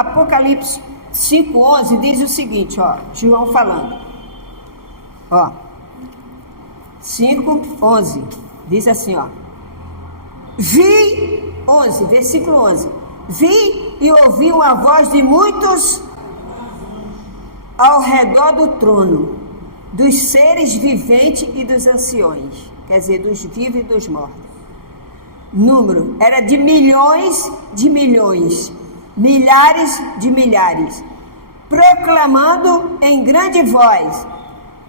Apocalipse 5:11 diz o seguinte, ó, João falando, ó, 5:11, diz assim, ó, vi, 11, versículo 11, vi e ouvi uma voz de muitos ao redor do trono, dos seres viventes e dos anciões, quer dizer, dos vivos e dos mortos. Número era de milhões, milhares de milhares, proclamando em grande voz: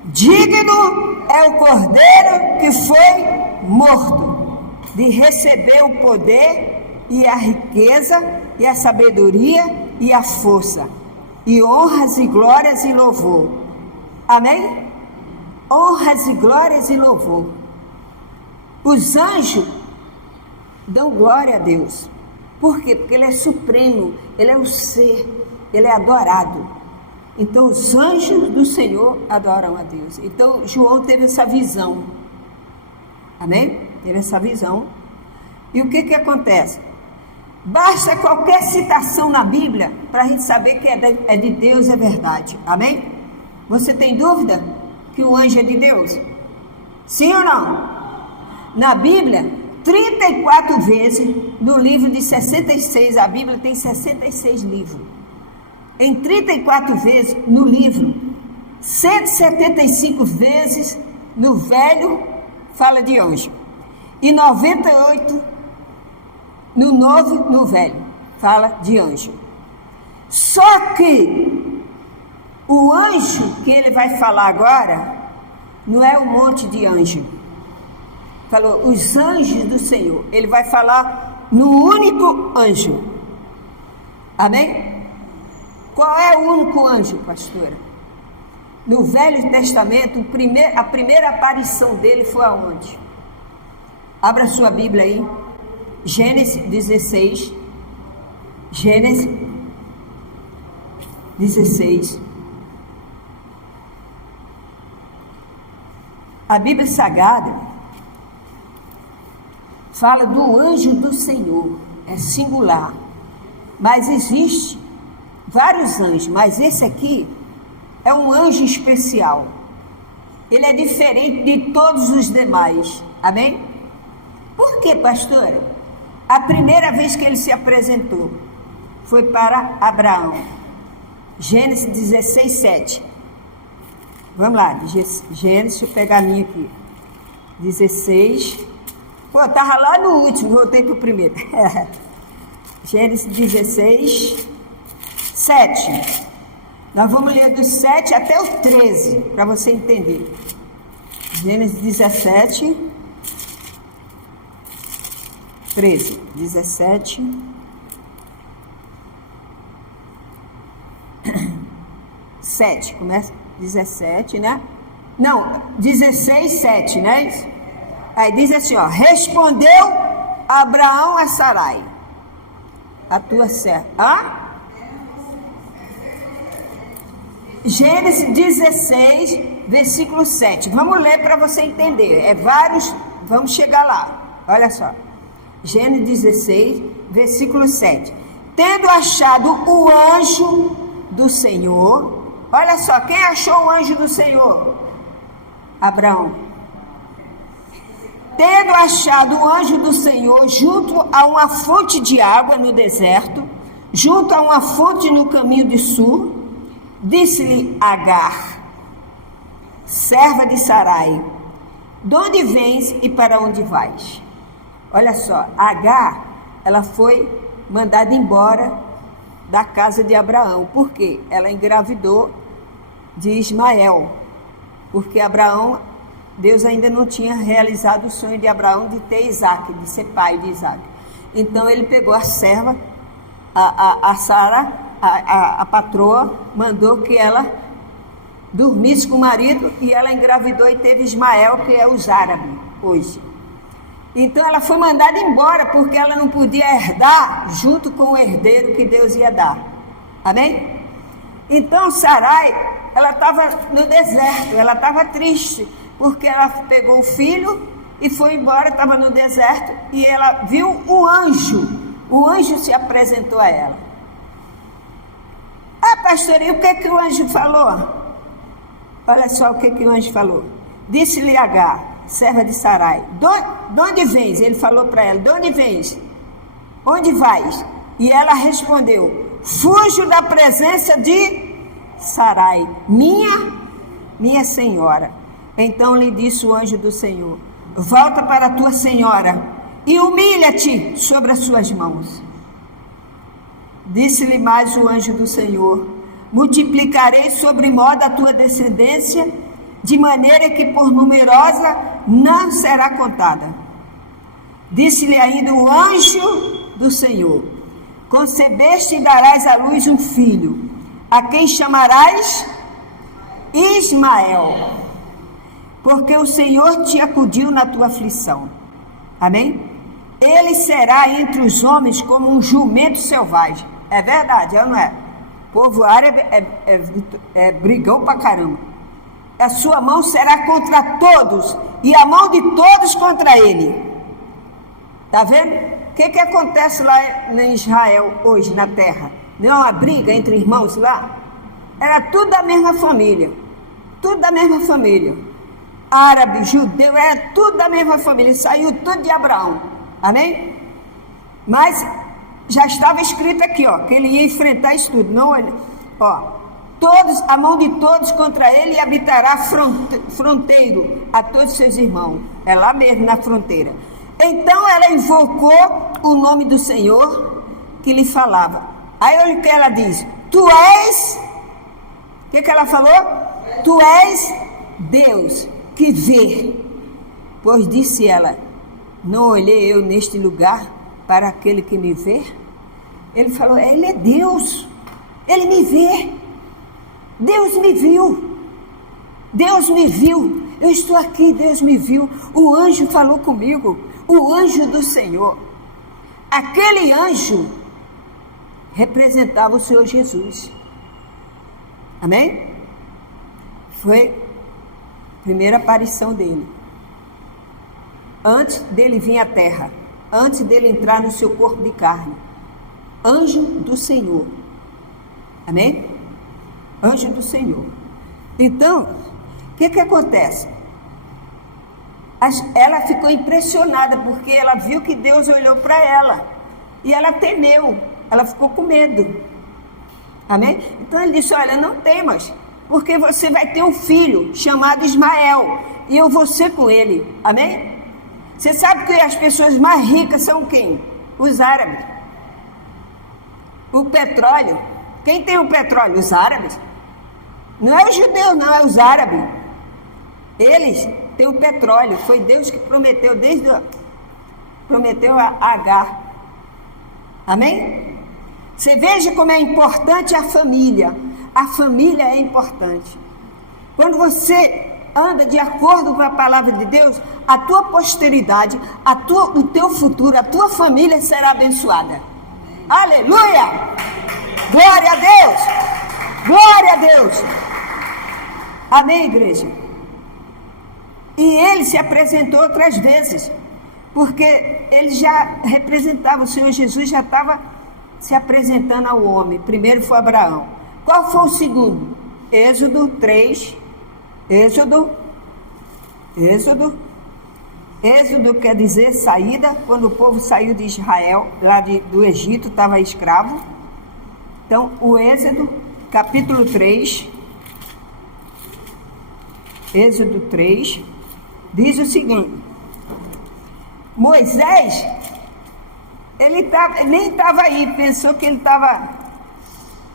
digno é o Cordeiro que foi morto, de receber o poder e a riqueza e a sabedoria e a força, e honras e glórias e louvor. Amém? Honras e glórias e louvor. Os anjos dão glória a Deus. Por quê? Porque Ele é supremo, Ele é o ser, Ele é adorado. Então os anjos do Senhor adoram a Deus. Então João teve essa visão. Amém? Teve essa visão. E o que acontece? Basta qualquer citação na Bíblia para a gente saber que é de Deus, é verdade. Amém? Você tem dúvida que o anjo é de Deus? Sim ou não? Na Bíblia, 34 vezes, no livro de 66, a Bíblia tem 66 livros. Em 34 vezes no livro, 175 vezes no Velho fala de anjo. E 98 no Novo, no Velho, fala de anjo. Só que o anjo que ele vai falar agora não é um monte de anjo. Falou, os anjos do Senhor. Ele vai falar no único anjo. Amém? Qual é o único anjo, pastora? No Velho Testamento, a primeira aparição dele foi aonde? Abra sua Bíblia aí. Gênesis 16. Gênesis 16. A Bíblia Sagrada fala do anjo do Senhor, é singular, mas existe vários anjos, mas esse aqui é um anjo especial, ele é diferente de todos os demais, amém? Por que, pastora? A primeira vez que ele se apresentou foi para Abraão, Gênesis 16, 7, vamos lá, Gênesis, deixa eu pegar a minha aqui, 16, pô, estava lá no último, voltei para o primeiro. Gênesis 16, 7. Nós vamos ler do 7 até o 13, para você entender. Gênesis 17, 13. 17. 7. Começa 17, né? Não, 16, 7, não é isso? Aí diz assim, ó, respondeu Abraão a Sarai, a tua serva. Gênesis 16, versículo 7. Vamos ler para você entender. É vários, vamos chegar lá. Olha só. Gênesis 16, versículo 7. Tendo achado o anjo do Senhor. Olha só, quem achou o anjo do Senhor? Abraão. Tendo achado o anjo do Senhor junto a uma fonte de água no deserto, junto a uma fonte no caminho de Sur, disse-lhe Agar, serva de Sarai, de onde vens e para onde vais? Olha só, Agar, ela foi mandada embora da casa de Abraão. Por quê? Ela engravidou de Ismael, porque Deus ainda não tinha realizado o sonho de Abraão de ter Isaac, de ser pai de Isaac. Então ele pegou a serva, a Sara, a patroa, mandou que ela dormisse com o marido e ela engravidou e teve Ismael, que é os árabes hoje. Então ela foi mandada embora porque ela não podia herdar junto com o herdeiro que Deus ia dar. Amém? Então Sarai, ela estava no deserto, ela estava triste, porque ela pegou o filho e foi embora, estava no deserto, e ela viu o anjo se apresentou a ela. pastor, e o que o anjo falou? Olha só o que o anjo falou. Disse-lhe Agar, serva de Sarai, de onde vens? Ele falou para ela, de onde vens? Onde vais? E ela respondeu, fujo da presença de Sarai, minha senhora. Então lhe disse o anjo do Senhor, volta para a tua senhora e humilha-te sobre as suas mãos. Disse-lhe mais o anjo do Senhor, multiplicarei sobremodo a tua descendência, de maneira que por numerosa não será contada. Disse-lhe ainda o anjo do Senhor, concebeste e darás à luz um filho, a quem chamarás Ismael, porque o Senhor te acudiu na tua aflição. Amém? Ele será entre os homens como um jumento selvagem. É verdade, não é? O povo árabe brigou pra caramba. A sua mão será contra todos e a mão de todos contra ele. Tá vendo? O que acontece lá em Israel hoje, na terra? Não é uma briga entre irmãos lá? Era tudo da mesma família. Tudo da mesma família. Árabe, judeu, era tudo da mesma família. Saiu tudo de Abraão. Amém? Mas já estava escrito aqui, ó, que ele ia enfrentar isso tudo. Não, todos, a mão de todos contra ele, e habitará fronteiro a todos seus irmãos. É lá mesmo, na fronteira. Então ela invocou o nome do Senhor que lhe falava. Aí olha o que ela diz. Tu és... O que ela falou? Tu és Deus que vê. Pois disse ela, não olhei eu neste lugar para aquele que me vê? Ele falou, ele é Deus. Ele me vê. Deus me viu. Deus me viu. Eu estou aqui, Deus me viu. O anjo falou comigo. O anjo do Senhor. Aquele anjo representava o Senhor Jesus. Amém? Foi a primeira aparição dele. Antes dele vir à terra. Antes dele entrar no seu corpo de carne. Anjo do Senhor. Amém? Anjo do Senhor. Então, o que acontece? Ela ficou impressionada, porque ela viu que Deus olhou para ela. E ela temeu. Ela ficou com medo. Amém? Então ele disse, olha, não temas, porque você vai ter um filho chamado Ismael. E eu vou ser com ele. Amém? Você sabe que as pessoas mais ricas são quem? Os árabes. O petróleo. Quem tem o petróleo? Os árabes. Não é os judeus, não, é os árabes. Eles têm o petróleo. Foi Deus que prometeu, prometeu a Agar. Amém? Você veja como é importante a família. A família é importante. Quando você anda de acordo com a palavra de Deus, a tua posteridade, o teu futuro, a tua família será abençoada. Aleluia! Glória a Deus! Glória a Deus! Amém, igreja? E ele se apresentou outras vezes, porque ele já representava, o Senhor Jesus já estava se apresentando ao homem. Primeiro foi Abraão. Qual foi o segundo? Êxodo 3. Êxodo quer dizer saída, quando o povo saiu de Israel, lá do Egito, estava escravo. Então, o Êxodo, capítulo 3, Êxodo 3, diz o seguinte: Moisés, ele nem estava aí, pensou que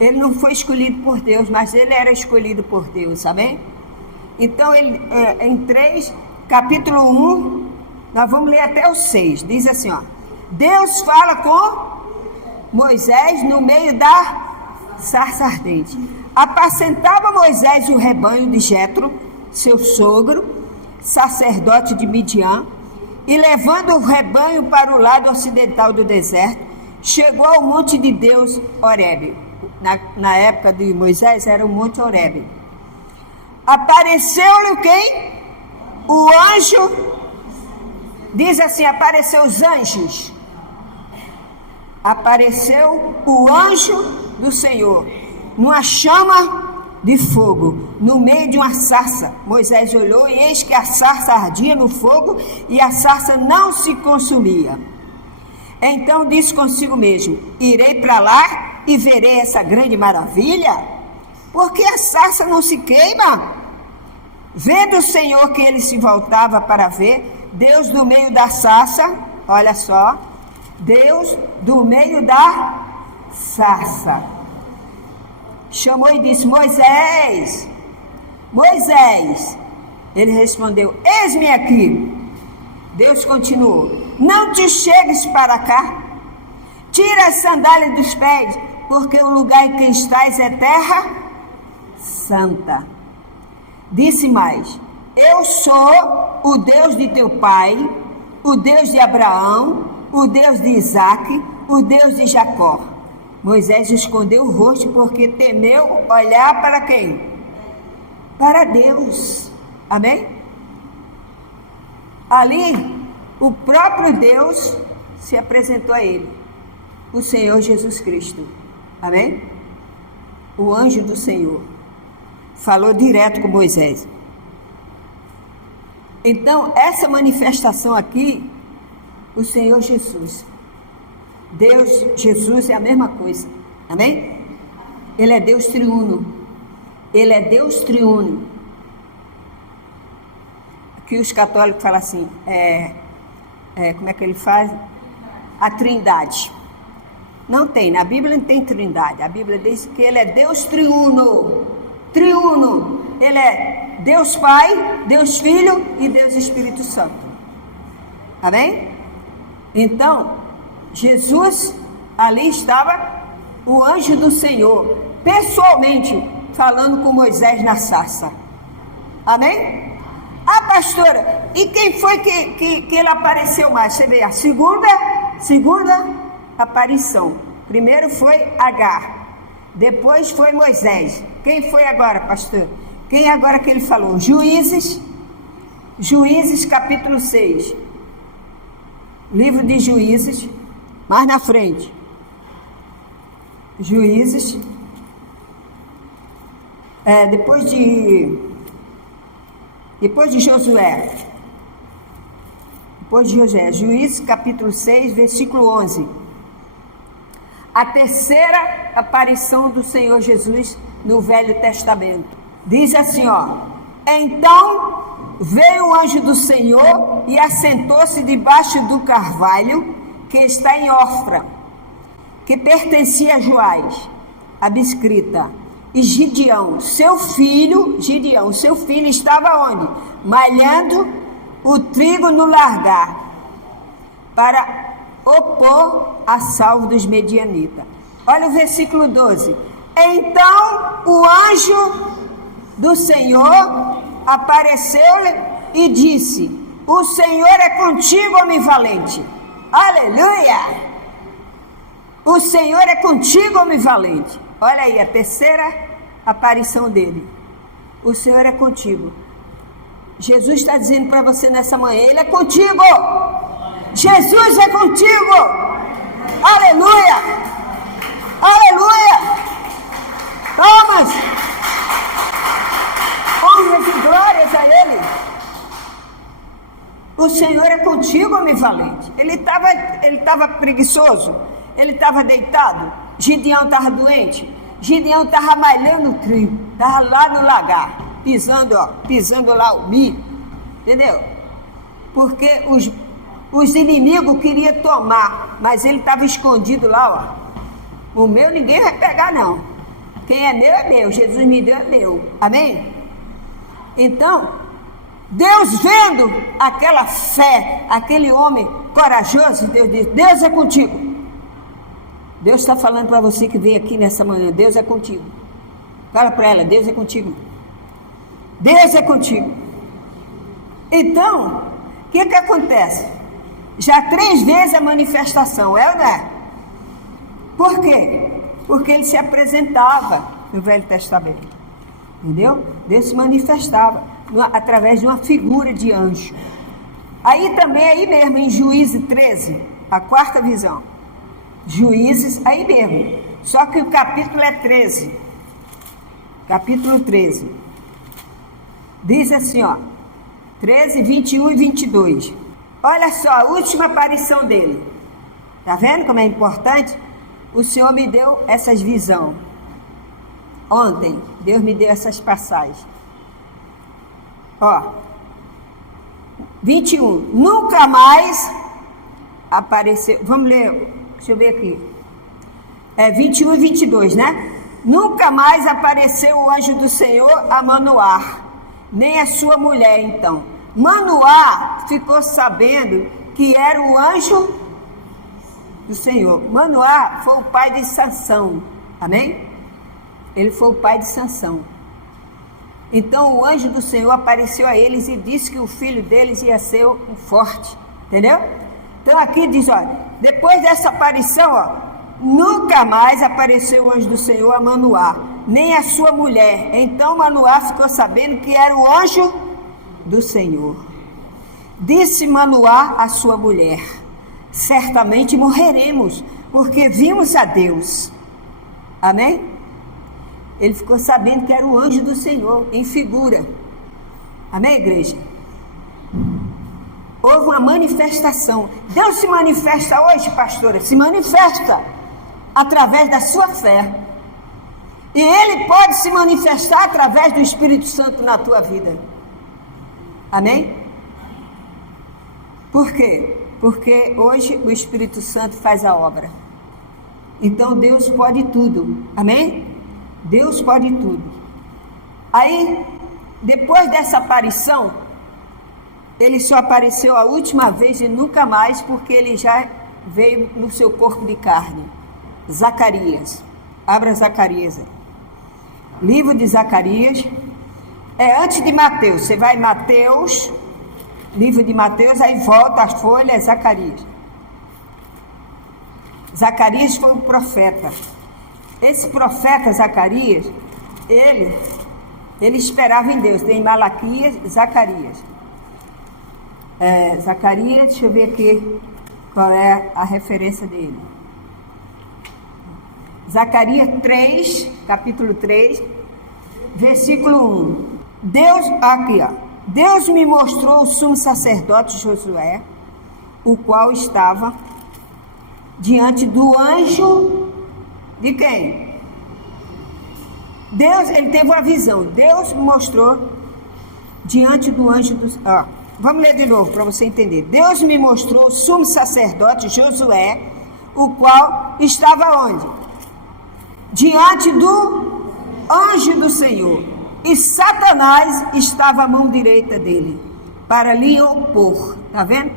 ele não foi escolhido por Deus, mas ele era escolhido por Deus, amém? Então, em 3, capítulo 1, nós vamos ler até o 6, diz assim, ó: Deus fala com Moisés no meio da sarça ardente. Apacentava Moisés o rebanho de Jetro, seu sogro, sacerdote de Midian, e levando o rebanho para o lado ocidental do deserto, chegou ao monte de Deus, Horebe. Na época de Moisés era o monte Horebe. Apareceu-lhe quem? O anjo. Diz assim, apareceu os anjos. Apareceu o anjo do Senhor. numa chama de fogo, no meio de uma sarça. Moisés olhou e eis que a sarça ardia no fogo e a sarça não se consumia. Então disse consigo mesmo: irei para lá e verei essa grande maravilha, porque a sarça não se queima. Vendo o Senhor que ele se voltava para ver, Deus do meio da sarça, olha só, Deus do meio da sarça chamou e disse: Moisés, Moisés. Ele respondeu: eis-me aqui. Deus continuou: não te chegues para cá, tira as sandálias dos pés, porque o lugar em que estás é terra santa. Disse mais: eu sou o Deus de teu pai, o Deus de Abraão, o Deus de Isaque, o Deus de Jacó. Moisés escondeu o rosto porque temeu olhar para quem? Para Deus. Amém? Ali, o próprio Deus se apresentou a ele, o Senhor Jesus Cristo. Amém? O anjo do Senhor falou direto com Moisés. Então, essa manifestação aqui, o Senhor Jesus, Deus, Jesus é a mesma coisa. Amém? Ele é Deus triuno. Ele é Deus triuno. Aqui os católicos falam assim, como é que ele faz? A trindade. Não tem, na Bíblia não tem trindade. A Bíblia diz que ele é Deus triuno. Triuno. Ele é Deus Pai, Deus Filho e Deus Espírito Santo. Amém? Então, Jesus, ali estava o anjo do Senhor, pessoalmente, falando com Moisés na sarça. Amém? Ah, pastora, e quem foi que ele apareceu mais? Você vê, a segunda aparição. Primeiro foi Agar, depois foi Moisés. Quem foi agora, pastor? Quem agora que ele falou? Juízes capítulo 6. Livro de Juízes, mais na frente. Juízes, depois de Josué. Depois de Josué, Juízes capítulo 6, versículo 11. A terceira aparição do Senhor Jesus no Velho Testamento. Diz assim, ó: então veio o anjo do Senhor e assentou-se debaixo do carvalho que está em Ofra, que pertencia a Joás, a biscrita. E Gideão, seu filho, estava onde? Malhando o trigo no largar, para opor a salvo dos medianitas. Olha o versículo 12. Então o anjo do Senhor apareceu-lhe e disse: o Senhor é contigo, homem valente. Aleluia! O Senhor é contigo, homem valente. Olha aí, a terceira aparição dele. O Senhor é contigo. Jesus está dizendo para você nessa manhã: Ele é contigo. Jesus é contigo. Aleluia! Aleluia! Thomas, honras e glórias a Ele. O Senhor é contigo, homem valente. Ele estava preguiçoso. Ele estava deitado. Gideão estava doente. Gideão estava malhando o trigo. Estava lá no lagar, pisando lá o milho. Entendeu? Porque os inimigos queriam tomar, mas ele estava escondido lá, ó. O meu ninguém vai pegar, não. Quem é meu é meu. Jesus me deu é meu. Amém? Então, Deus vendo aquela fé, aquele homem corajoso, Deus diz: Deus é contigo. Deus está falando para você que veio aqui nessa manhã: Deus é contigo. Fala para ela: Deus é contigo. Deus é contigo. Então, o que acontece? Já 3 vezes a manifestação, é ou não é? Por quê? Porque ele se apresentava no Velho Testamento. Entendeu? Deus se manifestava através de uma figura de anjo. Aí também, aí mesmo, em Juízes 13, a 4ª visão. Juízes, aí mesmo. Só que o capítulo é 13. capítulo 13. Diz assim, ó, 13, 21 e 22. Olha só, a última aparição dele. Tá vendo como é importante? O Senhor me deu essas visões. Ontem, Deus me deu essas passagens. Ó, 21. Nunca mais apareceu. Vamos ler, deixa eu ver aqui. 21 e 22, né? Nunca mais apareceu o anjo do Senhor a Manoá, nem a sua mulher, então. Manoá ficou sabendo que era o anjo do Senhor. Manoá foi o pai de Sansão, amém? Ele foi o pai de Sansão. Então o anjo do Senhor apareceu a eles e disse que o filho deles ia ser um forte, entendeu? Então aqui diz, olha, depois dessa aparição, ó, nunca mais apareceu o anjo do Senhor a Manoá, nem a sua mulher. Então Manoá ficou sabendo que era o anjo do Senhor. Disse Manoá à sua mulher: certamente morreremos, porque vimos a Deus. Amém? Ele ficou sabendo que era o anjo do Senhor, em figura. Amém, igreja? Houve uma manifestação. Deus se manifesta hoje, pastora, se manifesta através da sua fé. E Ele pode se manifestar através do Espírito Santo na tua vida. Amém? Por quê? Porque hoje o Espírito Santo faz a obra. Então Deus pode tudo. Amém? Deus pode tudo. Aí, depois dessa aparição, ele só apareceu a última vez e nunca mais, porque ele já veio no seu corpo de carne. Zacarias. Abra Zacarias. Livro de Zacarias. É antes de Mateus. Você vai em Mateus, livro de Mateus, aí volta a folha, Zacarias. Zacarias foi um profeta. Esse profeta Zacarias, ele esperava em Deus. Tem Malaquias, Zacarias. Zacarias, deixa eu ver aqui qual é a referência dele. Zacarias 3, capítulo 3, versículo 1. Deus, aqui ó. Deus me mostrou o sumo sacerdote Josué, o qual estava diante do anjo de quem? Deus, ele teve uma visão. Deus mostrou diante do anjo do... vamos ler de novo para você entender. Deus me mostrou o sumo sacerdote Josué, o qual estava onde? Diante do anjo do Senhor. E Satanás estava à mão direita dele, para lhe opor. Está vendo?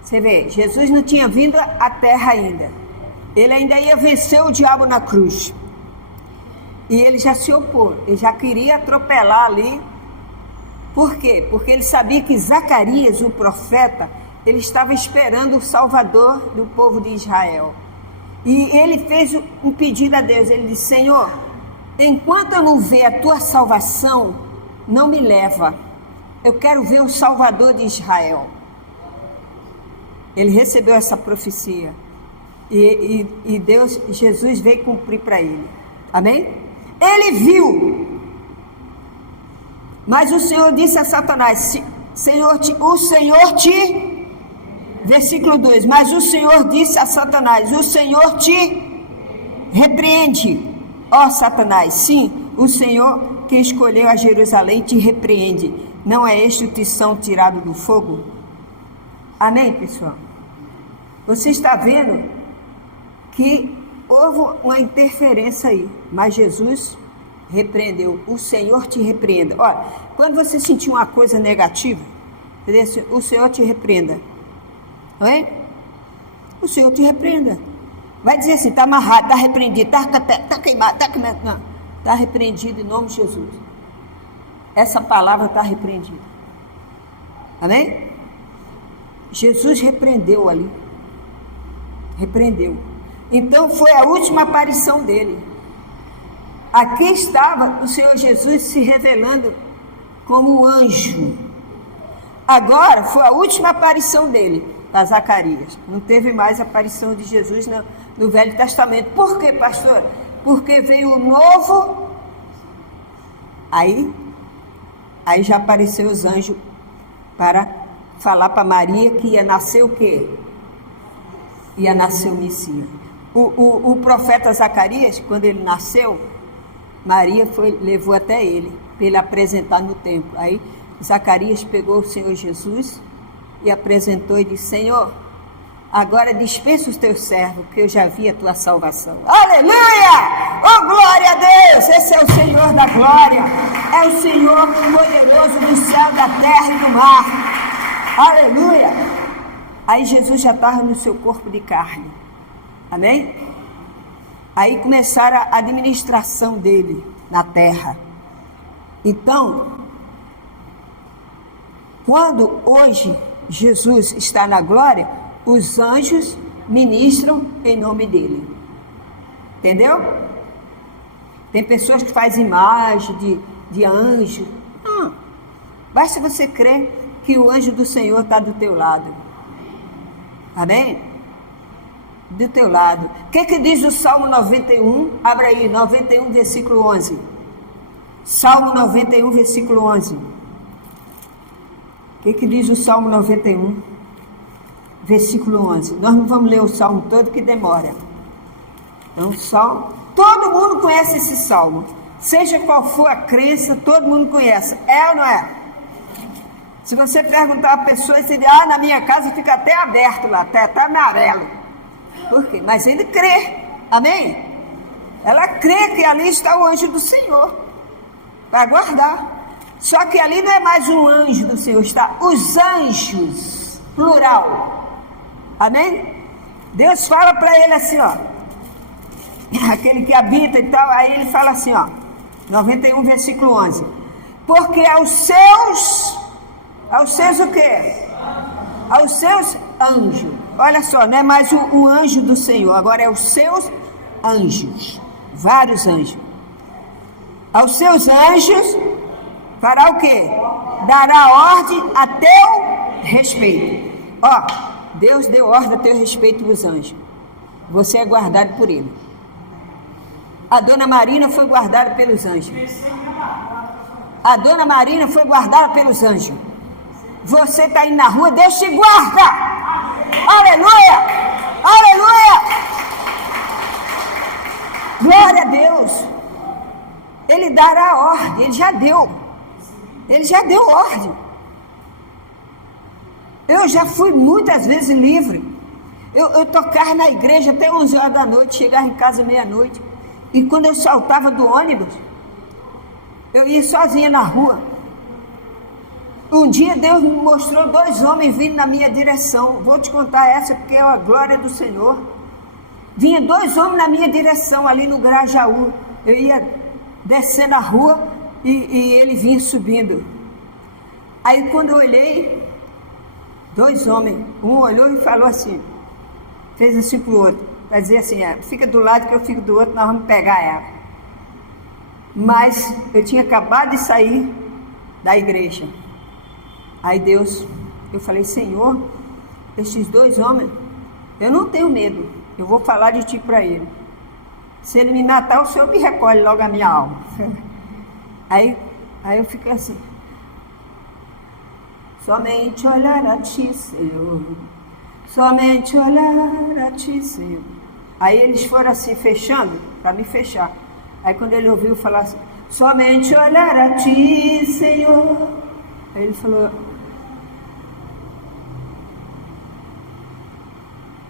Você vê, Jesus não tinha vindo à terra ainda. Ele ainda ia vencer o diabo na cruz. E ele já se opôs. Ele já queria atropelar ali. Por quê? Porque ele sabia que Zacarias, o profeta, ele estava esperando o Salvador do povo de Israel. E ele fez um pedido a Deus. Ele disse: Senhor, enquanto eu não ver a tua salvação, não me leva. Eu quero ver o Salvador de Israel. Ele recebeu essa profecia. E Deus, Jesus veio cumprir para ele. Amém? Ele viu. Mas o Senhor disse a Satanás, versículo 2, mas o Senhor disse a Satanás, o Senhor te repreende, ó Satanás. Sim, o Senhor que escolheu a Jerusalém te repreende. Não é este o tição tirado do fogo? Amém, pessoal? Você está vendo que houve uma interferência aí, mas Jesus repreendeu. O Senhor te repreenda. Olha, quando você sentir uma coisa negativa, o Senhor te repreenda. Não é? O Senhor te repreenda. Vai dizer assim, está amarrado, está repreendido, está queimado, está queimado. Não, está repreendido em nome de Jesus. Essa palavra está repreendida. Amém? Jesus repreendeu ali. Repreendeu. Então foi a última aparição dele. Aqui estava o Senhor Jesus se revelando como anjo. Agora foi a última aparição dele, para Zacarias. Não teve mais aparição de Jesus no Velho Testamento. Por quê, pastor? Porque veio o novo Aí já apareceu os anjos para falar para Maria que ia nascer o quê? Ia nascer o Messias. O profeta Zacarias, quando ele nasceu, Maria levou até ele, para ele apresentar no templo. Aí Zacarias pegou o Senhor Jesus e apresentou e disse: Senhor, agora dispensa os teus servos, que eu já vi a tua salvação. Aleluia! Oh, glória a Deus! Esse é o Senhor da glória. É o Senhor poderoso do céu, da terra e do mar. Aleluia! Aí Jesus já estava no seu corpo de carne. Amém? Aí começaram a administração dele na terra. Então, quando hoje Jesus está na glória, os anjos ministram em nome dele. Entendeu? Tem pessoas que fazem imagem de anjo. Não. Basta você crer que o anjo do Senhor está do teu lado. Amém? Do teu lado. O que diz o Salmo 91? Abra aí, 91, versículo 11. Salmo 91, versículo 11. O que diz o Salmo 91? Versículo 11. Nós não vamos ler o Salmo todo, que demora. Então, Salmo, todo mundo conhece esse Salmo. Seja qual for a crença, todo mundo conhece. É ou não é? Se você perguntar a pessoa, você diz: na minha casa fica até aberto lá, até amarelo. Por quê? Mas ele crê. Amém? Ela crê que ali está o anjo do Senhor para guardar. Só que ali não é mais um anjo do Senhor, está os anjos, plural. Amém? Deus fala para ele assim, ó, aquele que habita e tal, aí ele fala assim, ó, 91, versículo 11. Porque aos seus o quê? Aos seus anjos. Olha só, não é mais um anjo do Senhor, agora é os seus anjos. Vários anjos. Aos seus anjos fará o quê? Dará ordem a teu respeito. Ó, Deus deu ordem a teu respeito dos anjos. Você é guardado por ele. A dona Marina foi guardada pelos anjos. A dona Marina foi guardada pelos anjos. Você está indo na rua, Deus te guarda. Aleluia! Aleluia! Glória a Deus. Ele dará ordem, ele já deu. Ele já deu ordem. Eu já fui muitas vezes livre. Eu tocava na igreja até 11 horas da noite, chegava em casa meia-noite. E quando eu saltava do ônibus, eu ia sozinha na rua. Um dia Deus me mostrou 2 homens vindo na minha direção. Vou te contar essa porque é a glória do Senhor. Vinha 2 homens na minha direção ali no Grajaú. Eu ia descendo a rua e ele vinha subindo. Aí quando eu olhei, 2 homens, um olhou e falou assim, fez assim pro outro, para dizer assim, fica do lado que eu fico do outro, nós vamos pegar ela. Mas eu tinha acabado de sair da igreja. Aí Deus, eu falei, Senhor, esses 2 homens, eu não tenho medo, eu vou falar de ti para ele. Se ele me matar, o Senhor me recolhe logo a minha alma. Aí eu fiquei assim, somente olhar a ti, Senhor, somente olhar a ti, Senhor. Aí eles foram assim, fechando, para me fechar. Aí quando ele ouviu falar assim, somente olhar a ti, Senhor. Aí ele falou,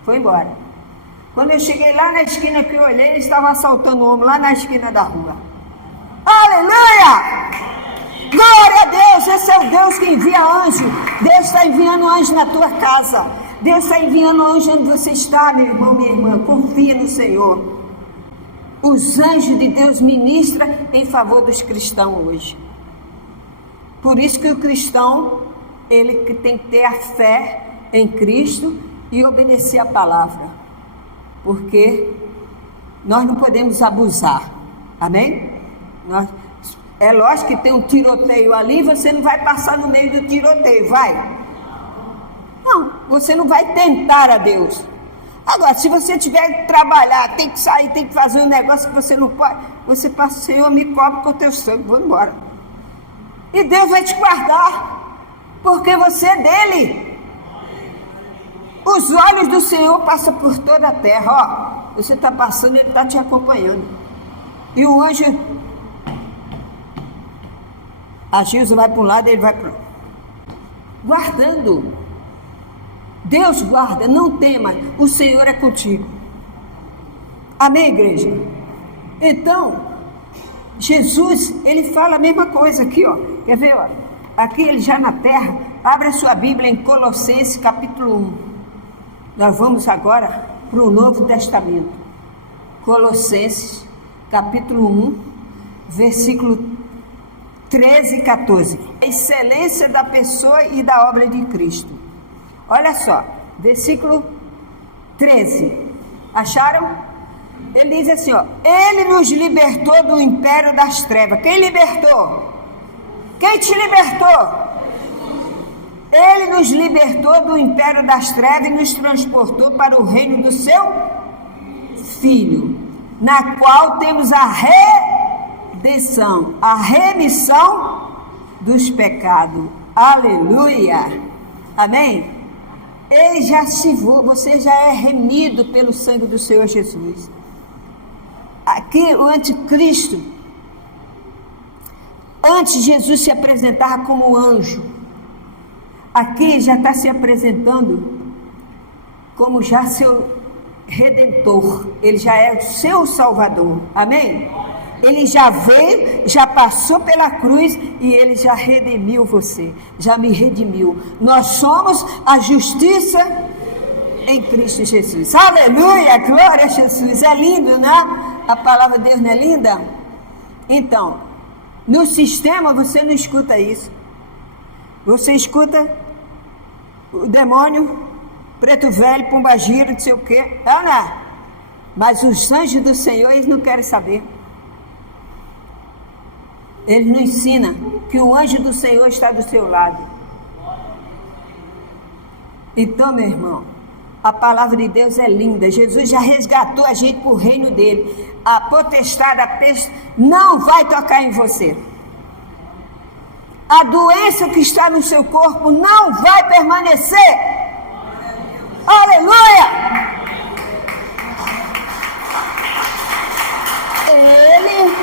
foi embora. Quando eu cheguei lá na esquina que eu olhei, eles estavam assaltando o homem lá na esquina da rua. Aleluia! Glória a Deus! Esse é o Deus que envia anjo. Deus está enviando anjo na tua casa. Deus está enviando anjo onde você está, meu irmão, minha irmã. Confia no Senhor. Os anjos de Deus ministram em favor dos cristãos hoje. Por isso que o cristão, ele tem que ter a fé em Cristo e obedecer a palavra. Porque nós não podemos abusar. Amém? É lógico que tem um tiroteio ali, você não vai passar no meio do tiroteio, vai? Não, você não vai tentar a Deus. Agora, se você tiver que trabalhar, tem que sair, tem que fazer um negócio que você não pode, você passa, Senhor, me cobre com o teu sangue, vou embora. E Deus vai te guardar, porque você é dele. Os olhos do Senhor passam por toda a terra. Ó, você está passando, ele está te acompanhando. E o anjo, a Gilza vai para um lado, ele vai para o outro. Guardando. Deus guarda, não tema, o Senhor é contigo. Amém, igreja? Então, Jesus, ele fala a mesma coisa aqui, ó. Quer ver, ó? Aqui ele já na terra. Abre a sua Bíblia em Colossenses capítulo 1. Nós vamos agora para o Novo Testamento. Colossenses capítulo 1, versículo 13 e 14. A excelência da pessoa e da obra de Cristo. Olha só, versículo 13. Acharam? Ele diz assim, ó: Ele nos libertou do império das trevas. Quem libertou? Quem te libertou? Ele nos libertou do império das trevas e nos transportou para o reino do seu Filho, na qual temos a redenção, a remissão dos pecados. Aleluia! Amém? Ele já se você já é remido pelo sangue do Senhor Jesus. Aqui o anticristo, antes Jesus se apresentava como anjo, aqui já está se apresentando como já seu redentor. Ele já é o seu salvador. Amém? Ele já veio, já passou pela cruz e ele já redimiu você, já me redimiu. Nós somos a justiça em Cristo Jesus. Aleluia, glória a Jesus. É lindo, né? A palavra de Deus não é linda? Então, no sistema você não escuta isso. Você escuta o demônio, preto velho, pombagira, não sei o quê. É ou não é? Mas os anjos do Senhor, eles não querem saber. Eles nos ensinam que o anjo do Senhor está do seu lado. Então, meu irmão, a palavra de Deus é linda. Jesus já resgatou a gente para o reino dele. A potestade, a peste não vai tocar em você. A doença que está no seu corpo não vai permanecer. Aleluia! Ele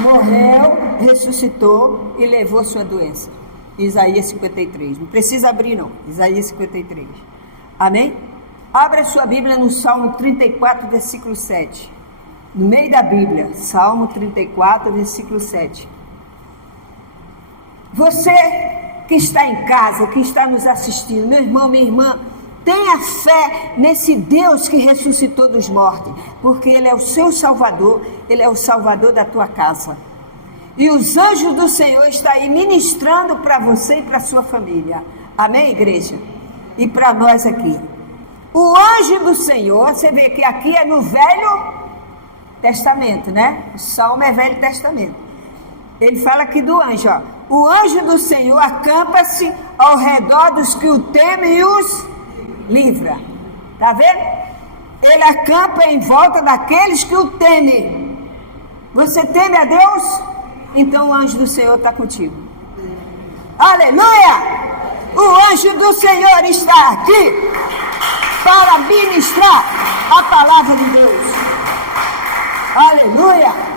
morreu, ressuscitou e levou sua doença. Isaías 53. Não precisa abrir, não. Isaías 53. Amém? Abra sua Bíblia no Salmo 34, versículo 7. No meio da Bíblia, Salmo 34, versículo 7. Você que está em casa, que está nos assistindo, meu irmão, minha irmã, tenha fé nesse Deus que ressuscitou dos mortos, porque Ele é o seu Salvador, Ele é o Salvador da tua casa. E os anjos do Senhor estão aí ministrando para você e para a sua família. Amém, igreja? E para nós aqui. O anjo do Senhor, você vê que aqui é no Velho Testamento, né? O Salmo é Velho Testamento. Ele fala aqui do anjo, ó. O anjo do Senhor acampa-se ao redor dos que o temem e os livra. Tá vendo? Ele acampa em volta daqueles que o temem. Você teme a Deus? Então o anjo do Senhor está contigo. Aleluia! O anjo do Senhor está aqui para ministrar a palavra de Deus. Aleluia!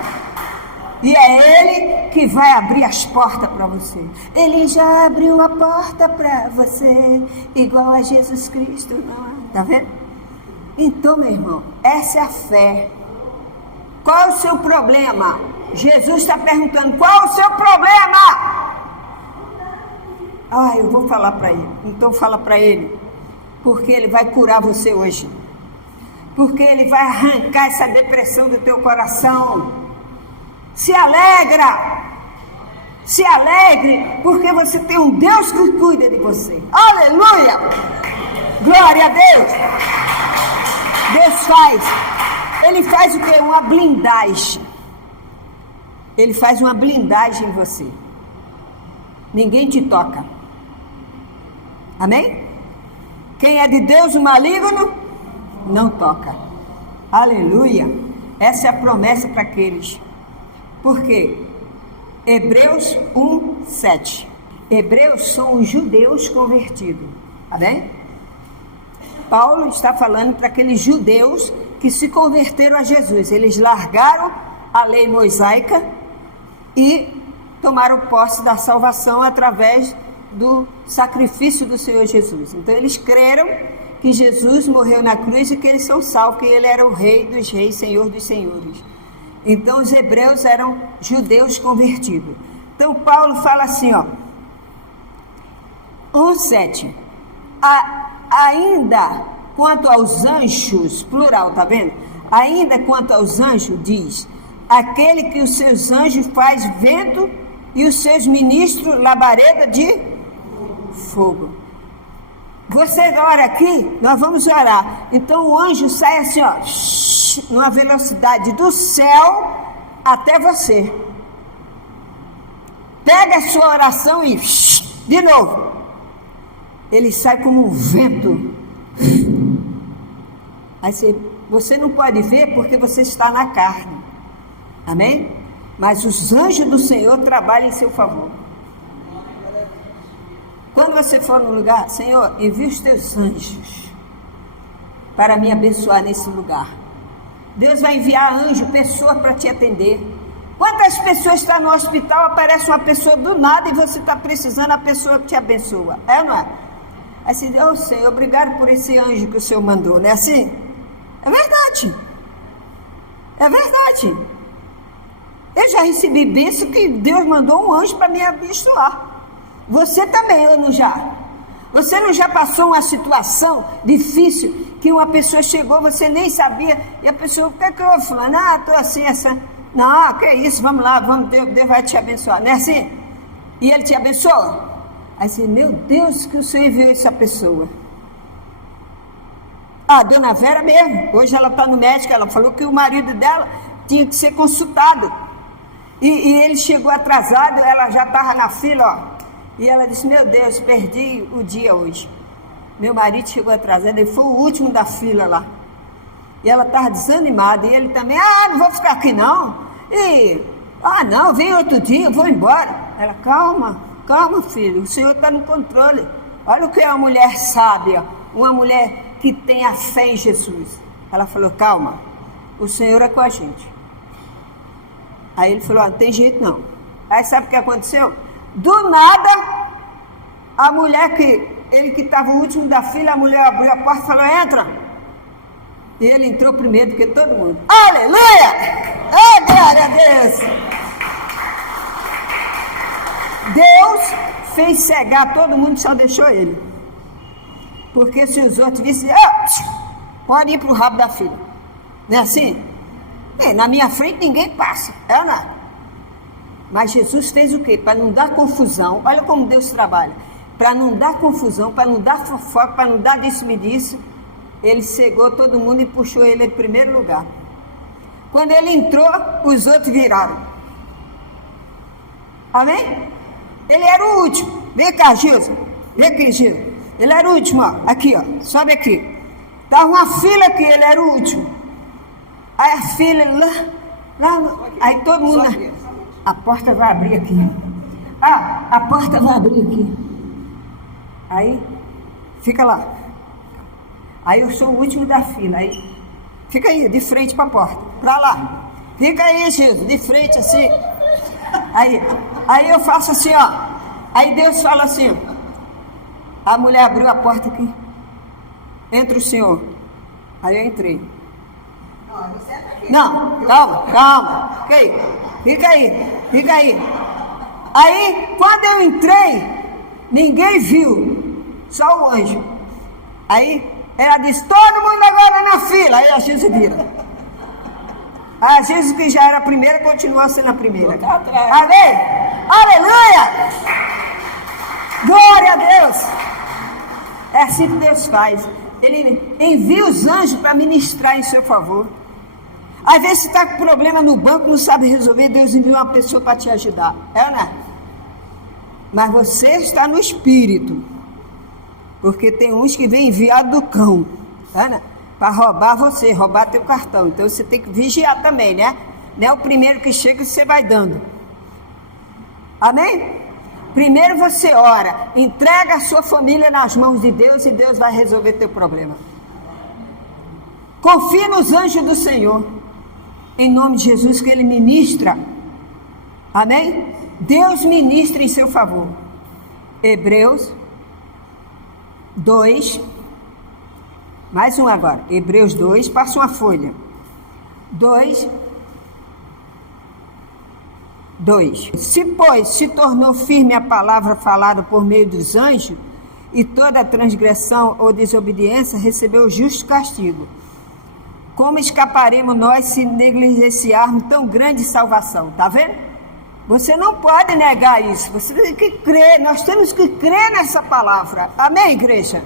E é Ele que vai abrir as portas para você. Ele já abriu a porta para você, igual a Jesus Cristo, não é? Tá vendo? Então, meu irmão, essa é a fé. Qual é o seu problema? Jesus está perguntando, qual é o seu problema? Eu vou falar para ele. Então fala para ele, porque ele vai curar você hoje. Porque ele vai arrancar essa depressão do teu coração. Se alegra, se alegre, porque você tem um Deus que cuida de você. Aleluia! Glória a Deus! Deus faz, Ele faz o que? Uma blindagem. Ele faz uma blindagem em você. Ninguém te toca. Amém? Quem é de Deus, o maligno, não toca. Aleluia! Essa é a promessa para aqueles. Por quê? Hebreus 1, 7. Hebreus são os judeus convertidos. Tá bem? Paulo está falando para aqueles judeus que se converteram a Jesus. Eles largaram a lei mosaica e tomaram posse da salvação através do sacrifício do Senhor Jesus. Então eles creram que Jesus morreu na cruz e que eles são salvos, que ele era o Rei dos reis, Senhor dos senhores. Então os hebreus eram judeus convertidos. Então Paulo fala assim, 1:7. Ainda quanto aos anjos, plural, tá vendo? Ainda quanto aos anjos, diz: aquele que os seus anjos faz vento e os seus ministros labareda de fogo. Você ora aqui, nós vamos orar. Então o anjo sai assim, numa velocidade do céu até você. Pega a sua oração e de novo. Ele sai como um vento. Aí você não pode ver porque você está na carne. Amém? Mas os anjos do Senhor trabalham em seu favor. Quando você for no lugar, Senhor, envia os teus anjos para me abençoar nesse lugar. Deus vai enviar anjo, pessoa para te atender. Quantas pessoas estão no hospital, aparece uma pessoa do nada e você está precisando, a pessoa que te abençoa. É ou não é? Assim, Senhor, obrigado por esse anjo que o Senhor mandou, não é assim? É verdade. É verdade. Eu já recebi bênção que Deus mandou um anjo para me abençoar. Você também, ou não já? Você não já passou uma situação difícil que uma pessoa chegou, você nem sabia, e a pessoa, o que é que eu falando? Estou assim, essa. Não, que isso, vamos lá, Deus vai te abençoar, não é assim? E ele te abençoa? Aí assim, meu Deus, que o Senhor enviou essa pessoa. A dona Vera mesmo, hoje ela está no médico, ela falou que o marido dela tinha que ser consultado. E ele chegou atrasado, ela já estava na fila, e ela disse, meu Deus, perdi o dia hoje. Meu marido chegou atrasado, ele foi o último da fila lá. E ela estava desanimada, e ele também, não vou ficar aqui não. Não, vem outro dia, eu vou embora. Ela, calma, filho, o Senhor está no controle. Olha o que é uma mulher sábia, uma mulher que tem a fé em Jesus. Ela falou, calma, o Senhor é com a gente. Aí ele falou, não tem jeito não. Aí sabe o que aconteceu? Do nada, a mulher ele que estava o último da fila, a mulher abriu a porta e falou, entra. E ele entrou primeiro do que todo mundo. Aleluia! Glória a Deus! Deus fez cegar todo mundo, só deixou ele. Porque se os outros vissem, pode ir para o rabo da fila. Não é assim? Na minha frente ninguém passa. É ou não? Mas Jesus fez o quê? Para não dar confusão. Olha como Deus trabalha. Para não dar confusão, para não dar fofoca, para não dar disse-me-disse, ele cegou todo mundo e puxou ele em primeiro lugar. Quando ele entrou, os outros viraram. Amém? Ele era o último. Vem cá, Gilson. Vem aqui, Gilson. Ele era o último, aqui, sobe aqui. Estava uma fila aqui, ele era o último. Aí a fila lá, aí todo mundo, a porta vai abrir aqui. A porta vai abrir aqui. Aí, fica lá. Aí eu sou o último da fila, aí, fica aí, de frente para a porta, para lá. Fica aí, Gilson, de frente assim. Aí eu faço assim, Aí Deus fala assim, a mulher abriu a porta aqui. Entra o senhor. Aí eu entrei. Não, calma. Fica aí. Aí, quando eu entrei, ninguém viu, só o anjo. Aí, ela disse, todo mundo agora na fila. Aí a Jesus vira. A Jesus que já era a primeira, continua sendo a primeira. Amém? Aleluia! Glória a Deus! É assim que Deus faz. Ele envia os anjos para ministrar em seu favor. Às vezes você está com problema no banco, não sabe resolver, Deus envia uma pessoa para te ajudar. É ou não é? Mas você está no espírito. Porque tem uns que vêm enviado do cão. É, para roubar você, roubar teu cartão. Então você tem que vigiar também, né? Não é o primeiro que chega que você vai dando. Amém? Primeiro você ora, entrega a sua família nas mãos de Deus e Deus vai resolver teu problema. Confie nos anjos do Senhor, em nome de Jesus, que Ele ministra. Amém? Deus ministra em seu favor. Hebreus 2, mais um agora, Hebreus 2, passa uma folha. 2. Se, pois, se tornou firme a palavra falada por meio dos anjos, e toda transgressão ou desobediência recebeu o justo castigo, como escaparemos nós se negligenciarmos tão grande salvação? Está vendo? Você não pode negar isso, você tem que crer, nós temos que crer nessa palavra. Amém, igreja?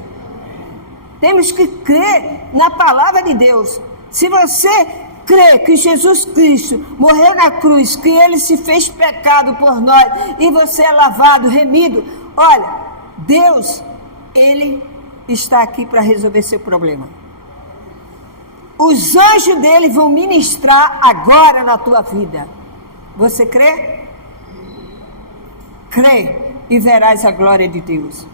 Temos que crer na palavra de Deus. Se você crê que Jesus Cristo morreu na cruz, que Ele se fez pecado por nós, e você é lavado, remido, olha, Deus, Ele está aqui para resolver seu problema. Os anjos dele vão ministrar agora na tua vida. Você crê? Crê e verás a glória de Deus.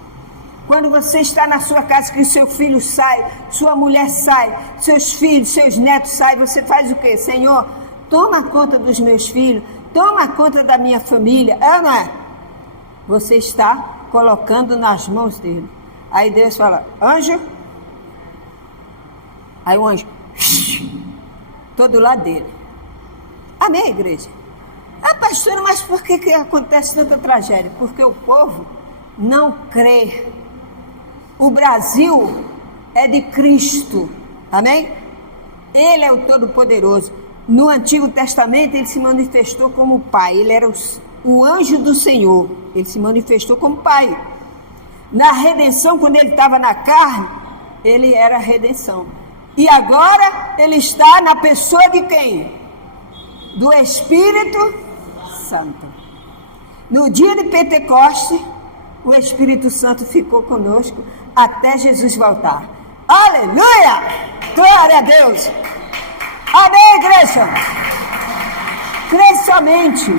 Quando você está na sua casa, que o seu filho sai, sua mulher sai, seus filhos, seus netos saem, você faz o quê? Senhor, toma conta dos meus filhos, toma conta da minha família. É ou não é? Você está colocando nas mãos dele. Aí Deus fala, anjo. Aí o anjo, todo lado dele. Amém, igreja? Ah, pastora, mas por que acontece tanta tragédia? Porque o povo não crê. O Brasil é de Cristo, amém? Ele é o Todo-Poderoso. No Antigo Testamento ele se manifestou como Pai, ele era o anjo do Senhor, ele se manifestou como Pai. Na redenção, quando ele estava na carne, ele era a redenção. E agora ele está na pessoa de quem? Do Espírito Santo. No dia de Pentecoste, o Espírito Santo ficou conosco até Jesus voltar. Aleluia! Glória a Deus! Amém, igreja? Crê somente.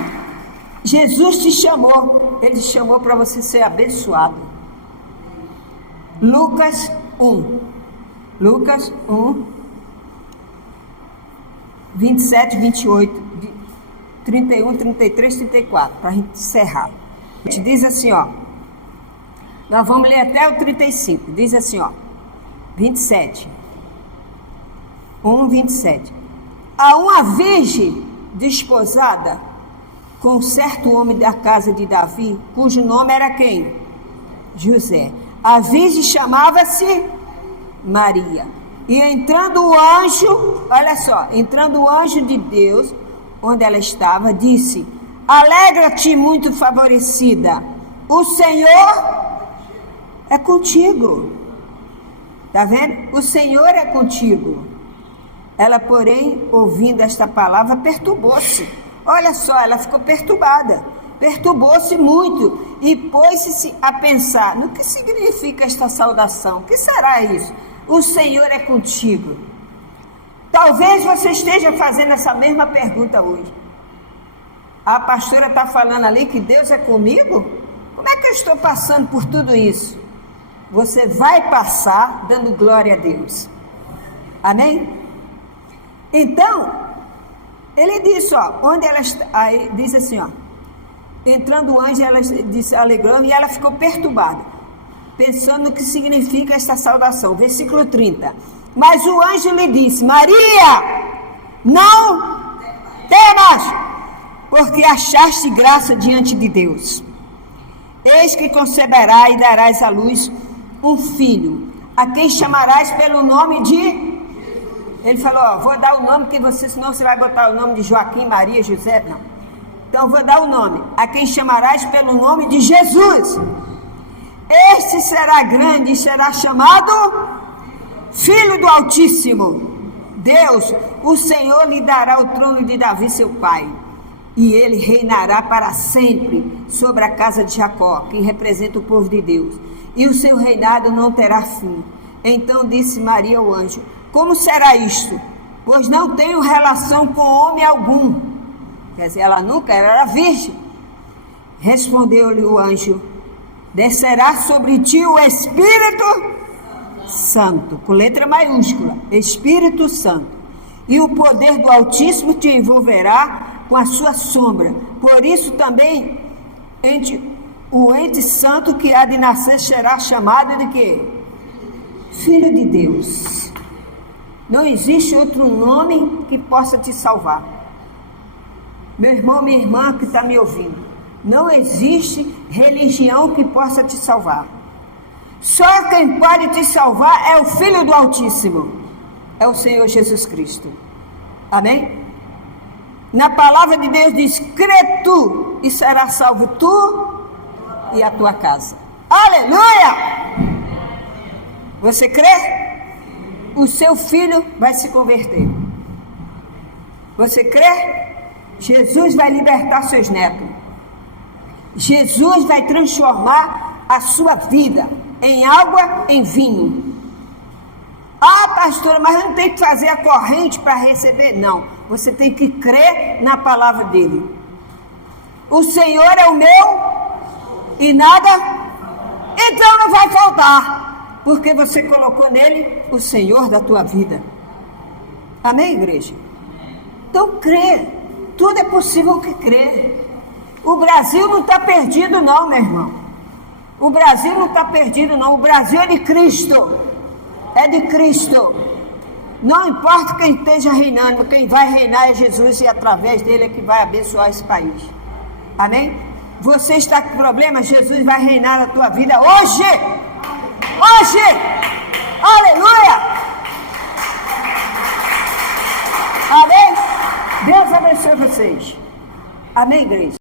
Jesus te chamou. Ele te chamou para você ser abençoado. Lucas 1. Lucas 1, 27, 28, 31, 33, 34. Para a gente encerrar. A gente diz assim, ó. Nós vamos ler até o 35. Diz assim, ó. 27. 1, 27. A uma virgem desposada com um certo homem da casa de Davi, cujo nome era quem? José. A virgem chamava-se Maria. E entrando o anjo, olha só, entrando o anjo de Deus, onde ela estava, disse: alegra-te, muito favorecida, o Senhor é contigo. Está vendo? O Senhor é contigo. Ela, porém, ouvindo esta palavra, perturbou-se. Olha só, ela ficou perturbada. Perturbou-se muito e pôs-se a pensar: no que significa esta saudação? O que será isso? O Senhor é contigo. Talvez você esteja fazendo essa mesma pergunta hoje. A pastora está falando ali que Deus é comigo? Como é que eu estou passando por tudo isso? Você vai passar dando glória a Deus. Amém? Então, ele disse, ó, onde ela está, aí diz assim, ó, entrando o anjo, ela disse, alegrou, e ela ficou perturbada, pensando no que significa esta saudação. Versículo 30. Mas o anjo lhe disse: Maria, não temas, porque achaste graça diante de Deus. Eis que conceberá e darás à luz um filho, a quem chamarás pelo nome de... Ele falou, ó, vou dar o nome que você, senão você vai botar o nome de Joaquim, Maria, José, não. Então vou dar o nome, a quem chamarás pelo nome de Jesus. Este será grande e será chamado Filho do Altíssimo. Deus, o Senhor, lhe dará o trono de Davi, seu pai, e ele reinará para sempre sobre a casa de Jacó, que representa o povo de Deus, e o seu reinado não terá fim. Então disse Maria ao anjo: como será isto? Pois não tenho relação com homem algum. Quer dizer, ela nunca era virgem. Respondeu-lhe o anjo: descerá sobre ti o Espírito Santo, com letra maiúscula, Espírito Santo, e o poder do Altíssimo te envolverá com a sua sombra. Por isso também o ente santo que há de nascer será chamado de quê? Filho de Deus. Não existe outro nome que possa te salvar. Meu irmão, minha irmã que está me ouvindo, não existe religião que possa te salvar. Só quem pode te salvar é o Filho do Altíssimo, é o Senhor Jesus Cristo. Amém? Na palavra de Deus diz: crê tu e será salvo tu e a tua casa. Aleluia! Você crê? O seu filho vai se converter. Você crê? Jesus vai libertar seus netos. Jesus vai transformar a sua vida em água, em vinho. Ah, pastora, mas eu não tenho que fazer a corrente para receber. Não, você tem que crer na palavra dele. O Senhor é o meu e nada, então não vai faltar, porque você colocou nele o Senhor da tua vida. Amém, igreja? Então crê, tudo é possível que crê. O Brasil não está perdido não, meu irmão. O Brasil não está perdido não, o Brasil é de Cristo. É de Cristo. Não importa quem esteja reinando, quem vai reinar é Jesus, e através dele é que vai abençoar esse país. Amém? Você está com problema, Jesus vai reinar na tua vida hoje. Hoje! Aleluia! Amém? Deus abençoe vocês. Amém, igreja?